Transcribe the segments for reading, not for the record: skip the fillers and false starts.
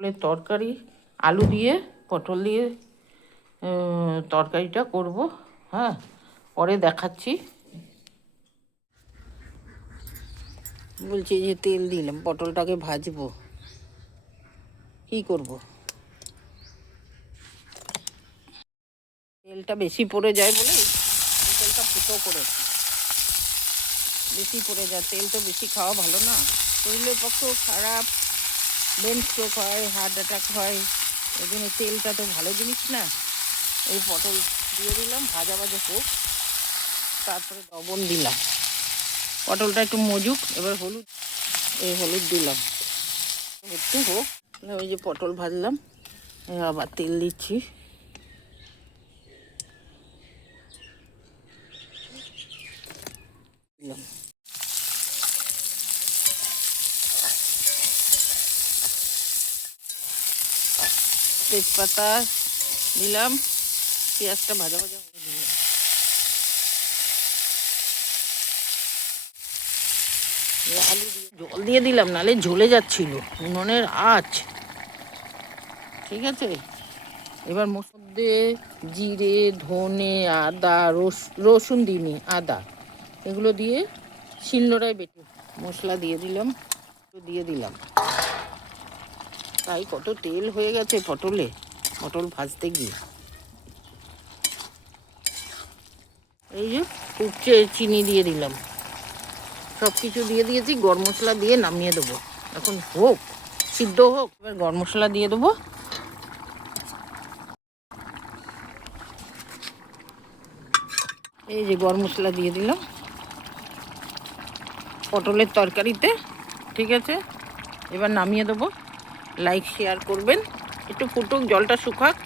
পটলের তরকারি, আলু দিয়ে পটল দিয়ে তরকারিটা করব। হ্যাঁ, পরে দেখাচ্ছি। বলছি যে তেল দিলাম, পটলটাকে ভাজবো। কি করব, তেলটা বেশি পড়ে যায় বলে তেলটা ফুটো করেছি। বেশি পড়ে যায়, তেল তো বেশি খাওয়া ভালো না, শরীরের পক্ষেও খারাপ। ব্রেন স্ট্রোক হয়, হার্ট অ্যাটাক হয়। ওই জন্য তেলটা তো ভালো জিনিস না। এই পটল দিয়ে দিলাম, ভাজা ভাজা হোক, তারপরে লবণ দিলাম। পটলটা একটু মজুক, এবার হলুদ, এই হলুদ দিলাম, একটু হোক। ওই যে পটল ভাজলাম, আবার তেল দিচ্ছি। দিলাম তেজপাতা দিলাম, পেঁয়াজটা ভাজা ভাজা করে দিলাম। আলু দিয়ে জল দিয়ে দিলাম, নাহলে ঝলে যাচ্ছিল, উনুনের আঁচ। ঠিক আছে, এবার মধ্যে জিরে, ধনে, আদা, রসুন দিইনি, আদা, এগুলো দিয়ে শিলনোড়ায় বেটে মশলা দিয়ে দিলাম, তাই কত তেল হয়ে গেছে পটল ভাজতে গিয়ে। এই যে ফুটছে, চিনি দিয়ে দিলাম, সব কিছু দিয়ে দিয়েছি। গরম মশলা দিয়ে নামিয়ে দেবো। এখন হোক, সিদ্ধ হোক, এবার গরম মশলা দিয়ে দেবো। এই যে গরম মশলা দিয়ে দিলাম পটলের তরকারিতে। ঠিক আছে, এবার নামিয়ে দেবো। লাইক শেয়ার করবেন, একটু ফুটুক, জলটা শুকাক,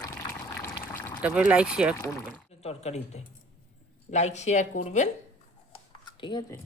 তারপরে লাইক শেয়ার করবেন। তরকারিতে লাইক শেয়ার করবেন। ঠিক আছে।